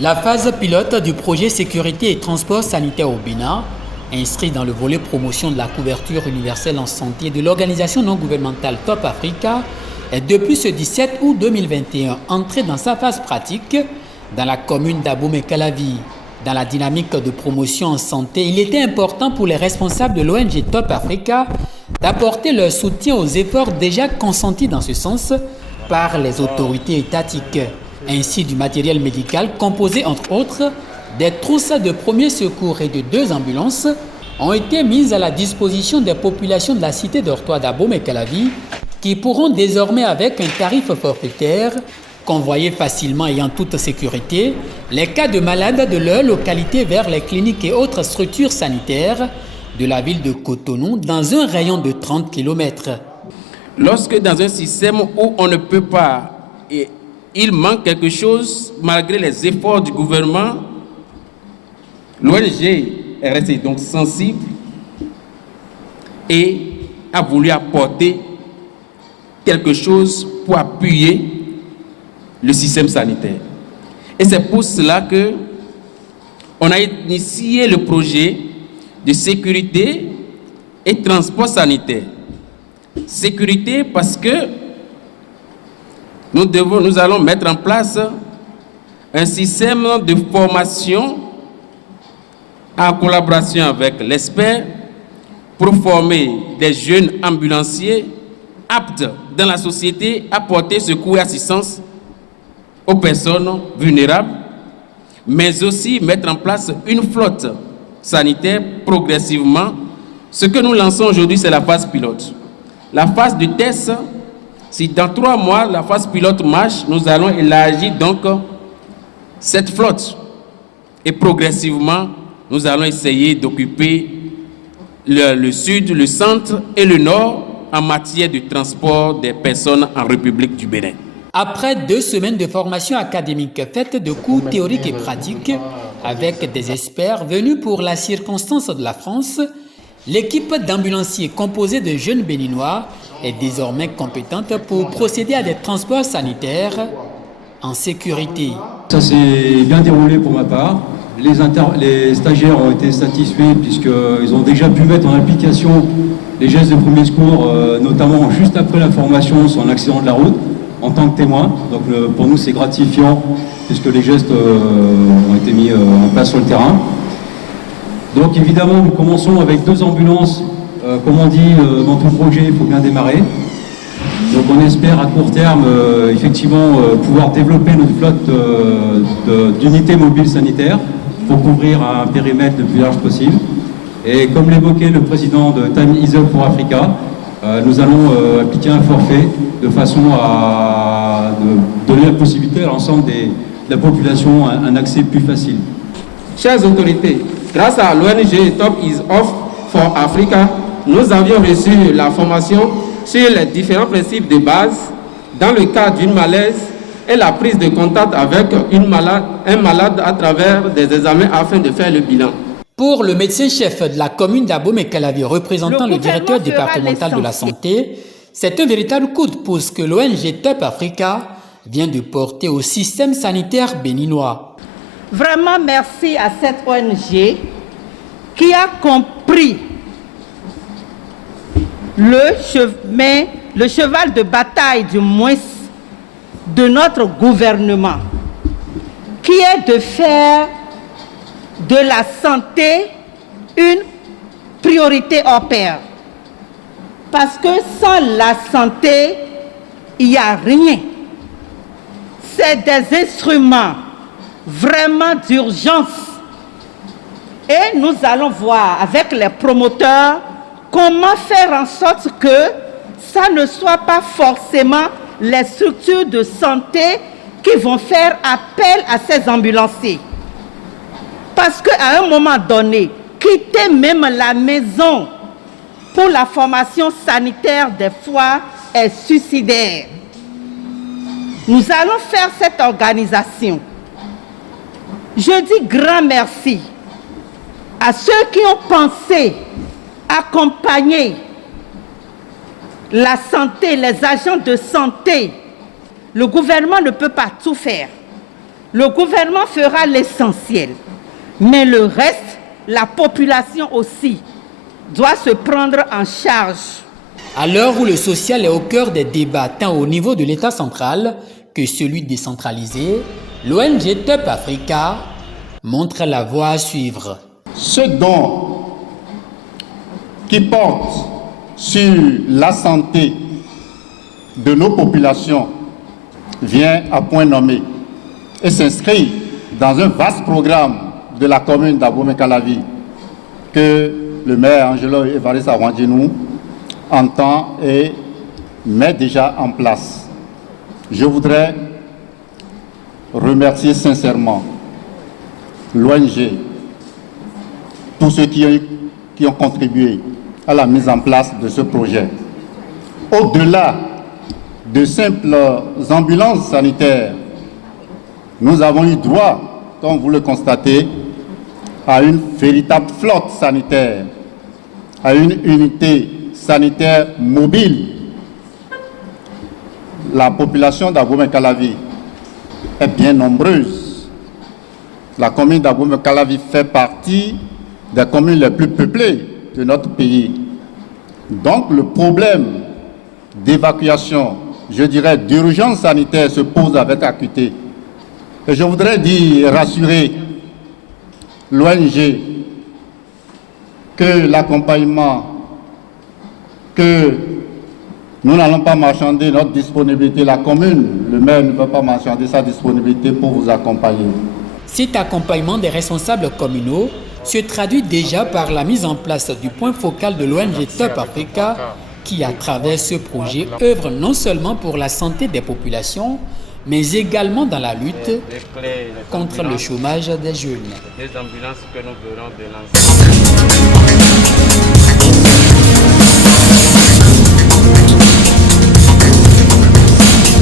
La phase pilote du projet sécurité et transport sanitaire au Bénin, inscrit dans le volet promotion de la couverture universelle en santé de l'organisation non gouvernementale Top Africa, est depuis ce 17 août 2021 entré dans sa phase pratique dans la commune d'Abomey-Calavi. Dans la dynamique de promotion en santé, il était important pour les responsables de l'ONG Top Africa d'apporter leur soutien aux efforts déjà consentis dans ce sens par les autorités étatiques. Ainsi, du matériel médical composé entre autres des trousses de premiers secours et de 2 ambulances ont été mises à la disposition des populations de la cité dortoir d'Abomey-Calavi qui pourront désormais avec un tarif forfaitaire convoyer facilement et en toute sécurité les cas de malades de leur localité vers les cliniques et autres structures sanitaires de la ville de Cotonou dans un rayon de 30 km. Lorsque dans un système où on ne peut pas et il manque quelque chose, malgré les efforts du gouvernement, l'ONG est restée donc sensible et a voulu apporter quelque chose pour appuyer le système sanitaire. Et c'est pour cela que on a initié le projet de sécurité et transport sanitaire. Sécurité parce que nous allons mettre en place un système de formation en collaboration avec l'ESPER pour former des jeunes ambulanciers aptes dans la société à porter secours et assistance aux personnes vulnérables, mais aussi mettre en place une flotte sanitaire progressivement. Ce que nous lançons aujourd'hui, c'est la phase pilote. La phase de test, si dans 3 mois, la phase pilote marche, nous allons élargir donc cette flotte. Et progressivement, nous allons essayer d'occuper le sud, le centre et le nord en matière de transport des personnes en République du Bénin. Après 2 semaines de formation académique faites de cours théoriques et pratiques avec des experts venus pour la circonstance de la France, l'équipe d'ambulanciers composée de jeunes béninois est désormais compétente pour procéder à des transports sanitaires en sécurité. Ça s'est bien déroulé pour ma part. Les stagiaires ont été satisfaits puisqu'ils ont déjà pu mettre en application les gestes de premier secours, notamment juste après la formation sur un accident de la route, en tant que témoin. Donc pour nous c'est gratifiant puisque les gestes ont été mis en place sur le terrain. Donc évidemment nous commençons avec 2 ambulances. Comme on dit dans tout projet, il faut bien démarrer. Donc on espère à court terme effectivement pouvoir développer notre flotte d'unités mobiles sanitaires pour couvrir un périmètre le plus large possible. Et comme l'évoquait le président de Time is Up for Africa, nous allons appliquer un forfait de façon à donner la possibilité à l'ensemble de la population un accès plus facile. Chères autorités, grâce à l'ONG Top is Up for Africa, nous avions reçu la formation sur les différents principes de base dans le cas d'une malaise et la prise de contact avec un malade à travers des examens afin de faire le bilan. Pour le médecin-chef de la commune d'Abomey-Calavi représentant le directeur départemental de la santé, c'est un véritable coup de pouce que l'ONG Top Africa vient de porter au système sanitaire béninois. Vraiment merci à cette ONG qui a compris le cheval de bataille du moins de notre gouvernement, qui est de faire de la santé une priorité hors pair. Parce que sans la santé, il n'y a rien. C'est des instruments vraiment d'urgence. Et nous allons voir avec les promoteurs comment faire en sorte que ça ne soit pas forcément les structures de santé qui vont faire appel à ces ambulanciers. Parce qu'à un moment donné, quitter même la maison pour la formation sanitaire des fois est suicidaire. Nous allons faire cette organisation. Je dis grand merci à ceux qui ont pensé accompagner la santé, les agents de santé. Le gouvernement ne peut pas tout faire. Le gouvernement fera l'essentiel, mais le reste, la population aussi, doit se prendre en charge. À l'heure où le social est au cœur des débats tant au niveau de l'État central que celui décentralisé, l'ONG Top Africa montre la voie à suivre. Ce don qui porte sur la santé de nos populations vient à point nommé et s'inscrit dans un vaste programme de la commune d'Abomey-Calavi que le maire Angelo Évariste Arwandjinou entend et met déjà en place. Je voudrais remercier sincèrement l'ONG, tous ceux qui ont contribué à la mise en place de ce projet. Au-delà de simples ambulances sanitaires, nous avons eu droit, comme vous le constatez, à une véritable flotte sanitaire, à une unité sanitaire mobile. La population d'Abomey-Calavi est bien nombreuse. La commune d'Abomey-Calavi fait partie des communes les plus peuplées de notre pays. Donc le problème d'évacuation, je dirais d'urgence sanitaire, se pose avec acuité. Et je voudrais dire, rassurer l'ONG que l'accompagnement, que nous n'allons pas marchander notre disponibilité. La commune, le maire ne va pas marchander sa disponibilité pour vous accompagner. Cet accompagnement des responsables communaux se traduit déjà par la mise en place du point focal de l'ONG Top Africa qui, à travers ce projet, œuvre non seulement pour la santé des populations, mais également dans la lutte contre le chômage des jeunes. Les ambulances que nous verrons de lancer.